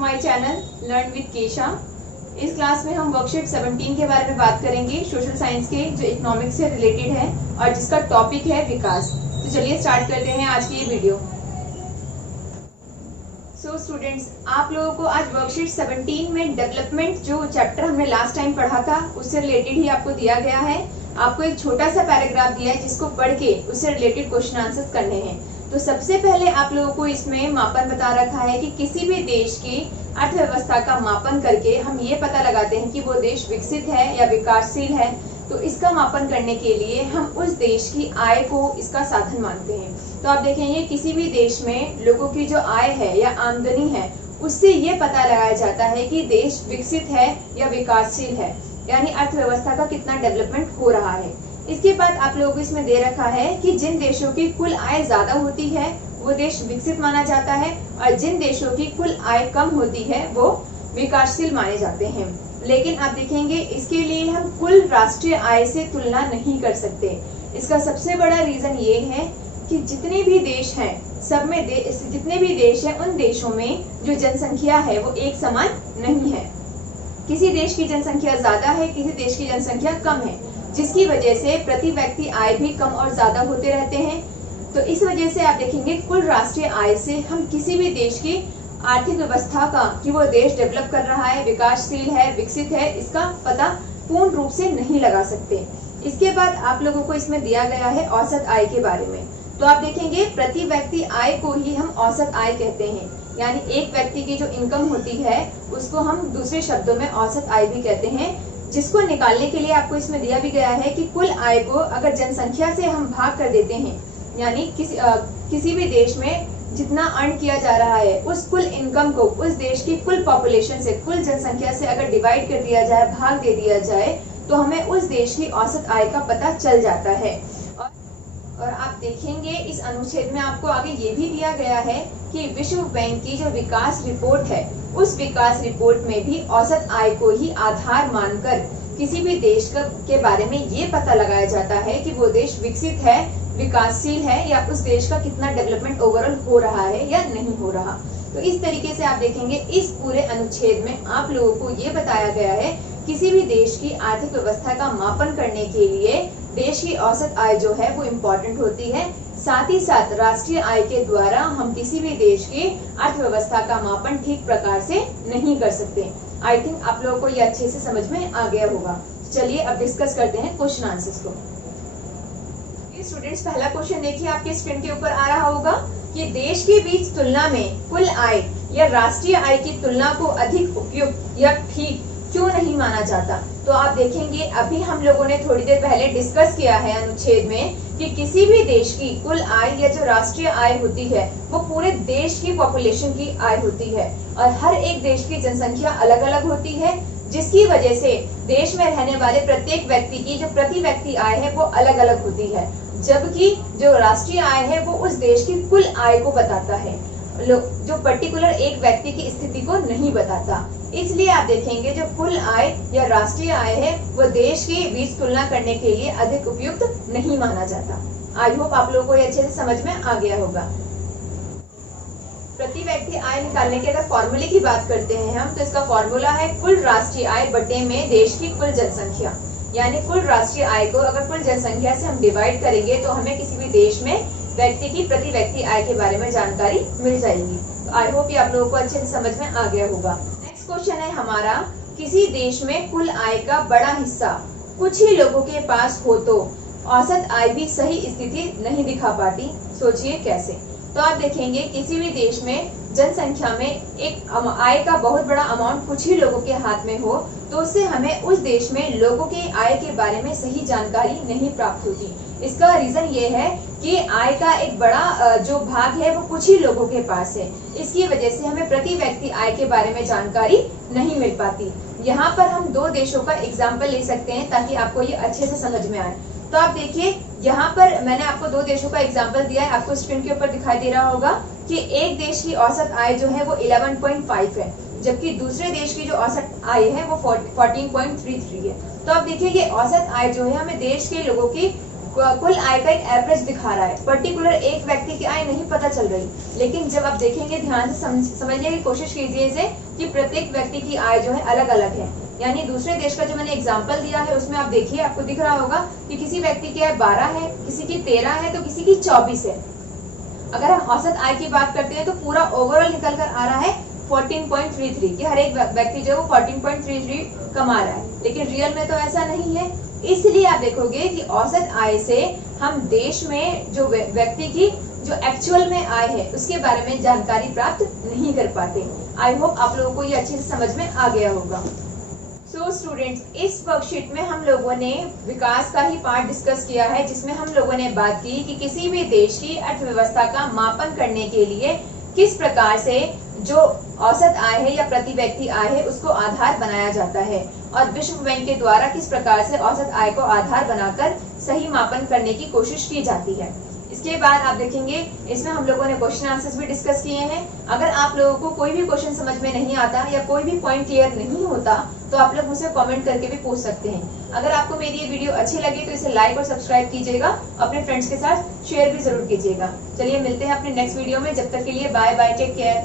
My channel learn with Kesha. इस class में हम वर्कशीट 17 के बारे में बात करेंगे, सोशल साइंस के, जो इकोनॉमिक्स से रिलेटेड है और जिसका टॉपिक है विकास। तो चलिए स्टार्ट करते हैं आज की ये वीडियो। सो स्टूडेंट्स, आप लोगों को आज वर्कशीट 17 में डेवलपमेंट जो चैप्टर हमने लास्ट टाइम पढ़ा था उससे रिलेटेड ही आपको दिया गया है। आपको एक छोटा सा पैराग्राफ दिया है जिसको पढ़ के उससे रिलेटेड क्वेश्चन आंसर्स करने हैं। तो सबसे पहले आप लोगों को इसमें मापन बता रखा है कि किसी भी देश की अर्थव्यवस्था का मापन करके हम ये पता लगाते हैं कि वो देश विकसित है या विकासशील है। तो इसका मापन करने के लिए हम उस देश की आय को इसका साधन मानते हैं। तो आप देखेंगे किसी भी देश में लोगों की जो आय है या आमदनी है उससे ये पता लगाया जाता है कि देश विकसित है या विकासशील है, यानी अर्थव्यवस्था का कितना डेवलपमेंट हो रहा है। इसके बाद आप लोगों को इसमें दे रखा है कि जिन देशों की कुल आय ज्यादा होती है वो देश विकसित माना जाता है और जिन देशों की कुल आय कम होती है वो विकासशील माने जाते हैं। लेकिन आप देखेंगे इसके लिए हम कुल राष्ट्रीय आय से तुलना नहीं कर सकते। इसका सबसे बड़ा रीजन ये है कि जितने भी देश हैं सब में जितने भी देश हैं उन देशों में जो जनसंख्या है वो एक समान नहीं है। किसी देश की जनसंख्या ज्यादा है, किसी देश की जनसंख्या कम है, जिसकी वजह से प्रति व्यक्ति आय भी कम और ज्यादा होते रहते हैं। तो इस वजह से आप देखेंगे कुल राष्ट्रीय आय से हम किसी भी देश की आर्थिक व्यवस्था का कि वो देश डेवलप कर रहा है, विकासशील है, विकसित है, इसका पता पूर्ण रूप से नहीं लगा सकते। इसके बाद आप लोगों को इसमें दिया गया है औसत आय के बारे में। तो आप देखेंगे प्रति व्यक्ति आय को ही हम औसत आय कहते हैं, यानी एक व्यक्ति की जो इनकम होती है उसको हम दूसरे शब्दों में औसत आय भी कहते हैं, जिसको निकालने के लिए आपको इसमें दिया भी गया है कि कुल आय को अगर जनसंख्या से हम भाग कर देते हैं, यानी किसी भी देश में जितना अर्न किया जा रहा है उस कुल इनकम को उस देश की कुल पॉपुलेशन से, कुल जनसंख्या से अगर डिवाइड कर दिया जाए, भाग दे दिया जाए, तो हमें उस देश की औसत आय का पता चल जाता है। और आप देखेंगे इस अनुच्छेद में आपको आगे ये भी दिया गया है कि विश्व बैंक की जो विकास रिपोर्ट है उस विकास रिपोर्ट में भी औसत आय को ही आधार मानकर किसी भी देश के बारे में ये पता लगाया जाता है कि वो देश विकसित है, विकासशील है, या उस देश का कितना डेवलपमेंट ओवरऑल हो रहा है या नहीं हो रहा। तो इस तरीके से आप देखेंगे इस पूरे अनुच्छेद में आप लोगों को ये बताया गया है किसी भी देश की आर्थिक व्यवस्था का मापन करने के लिए देश की औसत आय जो है वो इम्पोर्टेंट होती है। साथ ही साथ राष्ट्रीय आय के द्वारा हम किसी भी देश की अर्थव्यवस्था का मापन ठीक प्रकार से नहीं कर सकते। आई थिंक आप लोगों को ये अच्छे से समझ में आ गया होगा। चलिए अब डिस्कस करते हैं क्वेश्चन आंसर्स को। स्टूडेंट्स, पहला क्वेश्चन देखिए आपके स्क्रीन के ऊपर आ रहा होगा कि देश के बीच तुलना में कुल आय या राष्ट्रीय आय की तुलना को अधिक उपयुक्त या ठीक क्यों नहीं माना जाता। तो आप देखेंगे अभी हम लोगों ने थोड़ी देर पहले डिस्कस किया है अनुच्छेद में कि किसी भी देश की कुल आय या जो राष्ट्रीय आय होती है वो पूरे देश की पॉपुलेशन की आय होती है और हर एक देश की जनसंख्या अलग अलग होती है, जिसकी वजह से देश में रहने वाले प्रत्येक व्यक्ति की जो प्रति व्यक्ति आय है वो अलग अलग होती है, जबकि जो राष्ट्रीय आय है वो उस देश की कुल आय को बताता है, जो पर्टिकुलर एक व्यक्ति की स्थिति को नहीं बताता। इसलिए आप देखेंगे जो कुल आय या राष्ट्रीय आय है वो देश के बीच तुलना करने के लिए अधिक उपयुक्त नहीं माना जाता। आई होप आप लोगों को ये अच्छे से समझ में आ गया होगा। प्रति व्यक्ति आय निकालने के अगर फॉर्मूले की बात करते हैं हम, तो इसका फॉर्मूला है कुल राष्ट्रीय आय बटे में देश की कुल जनसंख्या। यानी कुल राष्ट्रीय आय को अगर कुल जनसंख्या से हम डिवाइड करेंगे तो हमें किसी भी देश में व्यक्ति की प्रति व्यक्ति आय के बारे में जानकारी मिल जाएगी। तो आई होप ये आप लोगों को अच्छे से समझ में आ गया होगा। नेक्स्ट क्वेश्चन है हमारा, किसी देश में कुल आय का बड़ा हिस्सा कुछ ही लोगों के पास हो तो औसत आय भी सही स्थिति नहीं दिखा पाती। सोचिए कैसे। तो आप देखेंगे किसी भी देश में जनसंख्या में एक आय का बहुत बड़ा अमाउंट कुछ ही लोगों के हाथ में हो तो उससे हमें उस देश में लोगों के आय के बारे में सही जानकारी नहीं प्राप्त होती। इसका रीजन ये है कि आय का एक बड़ा जो भाग है वो कुछ ही लोगों के पास है, इसकी वजह से हमें प्रति व्यक्ति आय के बारे में जानकारी नहीं मिल पाती। यहाँ पर हम दो देशों का एग्जाम्पल ले सकते हैं ताकि आपको ये अच्छे से समझ में आए। तो आप देखिए यहाँ पर मैंने आपको दो देशों का एग्जाम्पल दिया है, आपको स्क्रीन के ऊपर दिखाई दे रहा होगा कि एक देश की औसत आय जो है वो 11.5 है, जबकि दूसरे देश की जो औसत आय है वो 14.33 है। तो आप देखिए ये औसत आय जो है हमें देश के लोगों की कुल आय का एक एवरेज दिखा रहा है, पर्टिकुलर एक व्यक्ति की आय नहीं पता चल रही। लेकिन जब आप देखेंगे ध्यान से समझने की कोशिश कीजिए इसे कि प्रत्येक व्यक्ति की आय जो है अलग अलग है। यानी दूसरे देश का जो मैंने एग्जांपल दिया है उसमें आप देखिए, आपको दिख रहा होगा कि किसी व्यक्ति की आय 12 है, किसी की 13 है, तो किसी की 24 है। अगर हम औसत आय की बात करते हैं तो पूरा ओवरऑल निकल कर आ रहा है 14.33 कि हर एक व्यक्ति जो 14.33 कमा रहा है। लेकिन रियल में तो ऐसा नहीं है। इसलिए आप देखोगे कि औसत आय से हम देश में जो व्यक्ति की जो एक्चुअल में आय है उसके बारे में जानकारी प्राप्त नहीं कर पाते। आई होप आप लोगों को ये अच्छे से समझ में आ गया होगा। सो स्टूडेंट्स, इस वर्कशीट में हम लोगों ने विकास का ही पार्ट डिस्कस किया है, जिसमें हम लोगों ने बात की कि किसी भी देश की अर्थव्यवस्था का मापन करने के लिए किस प्रकार से जो औसत आय है या प्रति व्यक्ति आय है उसको आधार बनाया जाता है, और विश्व बैंक के द्वारा किस प्रकार से औसत आय को आधार बनाकर सही मापन करने की कोशिश की जाती है। इसके बाद आप देखेंगे इसमें हम लोगों ने क्वेश्चन आंसर्स भी डिस्कस किए हैं। अगर आप लोगों को कोई भी क्वेश्चन समझ में नहीं आता या कोई भी पॉइंट क्लियर नहीं होता तो आप लोग मुझसे कमेंट करके भी पूछ सकते हैं। अगर आपको मेरी ये वीडियो अच्छी लगी तो इसे लाइक और सब्सक्राइब कीजिएगा, अपने फ्रेंड्स के साथ शेयर भी जरूर कीजिएगा। चलिए मिलते हैं अपने नेक्स्ट वीडियो में, जब तक के लिए बाय बाय, टेक केयर।